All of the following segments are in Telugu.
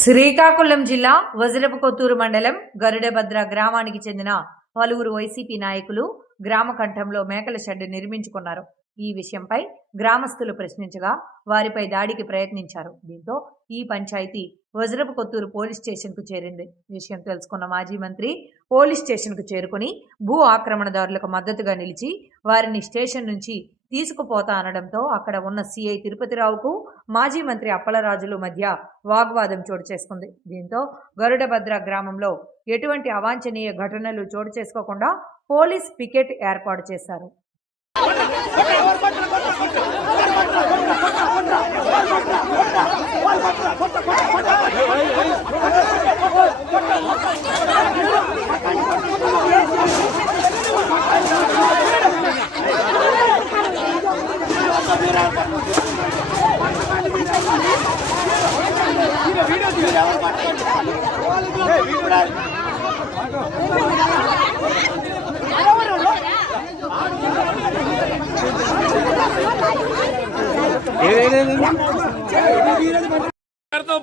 శ్రీకాకుళం జిల్లా వజ్రపు కొత్తూరు మండలం గరుడభద్ర గ్రామానికి చెందిన పలువురు వైసీపీ నాయకులు గ్రామ కంఠంలో మేకల షెడ్ నిర్మించుకున్నారు. ఈ విషయంపై గ్రామస్తులు ప్రశ్నించగా వారిపై దాడికి ప్రయత్నించారు. దీంతో ఈ పంచాయతీ వజ్రపు కొత్తూరు పోలీస్ స్టేషన్ కు చేరింది. విషయం తెలుసుకున్న మాజీ మంత్రి పోలీస్ స్టేషన్ కు చేరుకుని భూ ఆక్రమణదారులకు మద్దతుగా నిలిచి వారిని స్టేషన్ నుంచి తీసుకుపోతా అనడంతో అక్కడ ఉన్న సిఐ తిరుపతిరావుకు మాజీ మంత్రి అప్పలరాజుల మధ్య వాగ్వాదం చోటు చేసుకుంది. దీంతో గరుడభద్ర గ్రామంలో ఎటువంటి అవాంఛనీయ ఘటనలు చోటు చేసుకోకుండా పోలీస్ పికెట్ ఏర్పాటు చేశారు.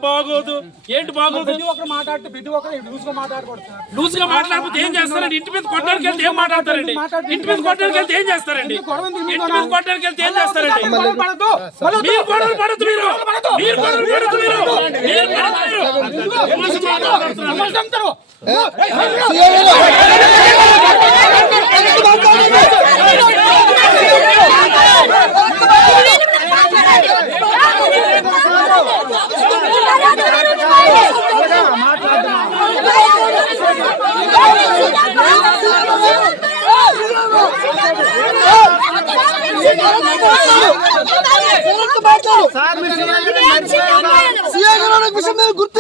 బాగోదు ఏంటి బాగోదు లూజ్ గా మాట్లాడకపోతే ఏం చేస్తారండి? ఇంటి మీద కొట్టడానికి వెళ్తే ఏం మాట్లాడతారండి? ఇంటి మీద కొట్టడానికి వెళ్తే ఏం చేస్తారండి? ఇంటి మీద కొట్టడానికి వెళ్తే ఏం చేస్తారండి? మీరు గొడవలు పడద్దు, మీరు గొడవలు పడద్దు, గుర్తు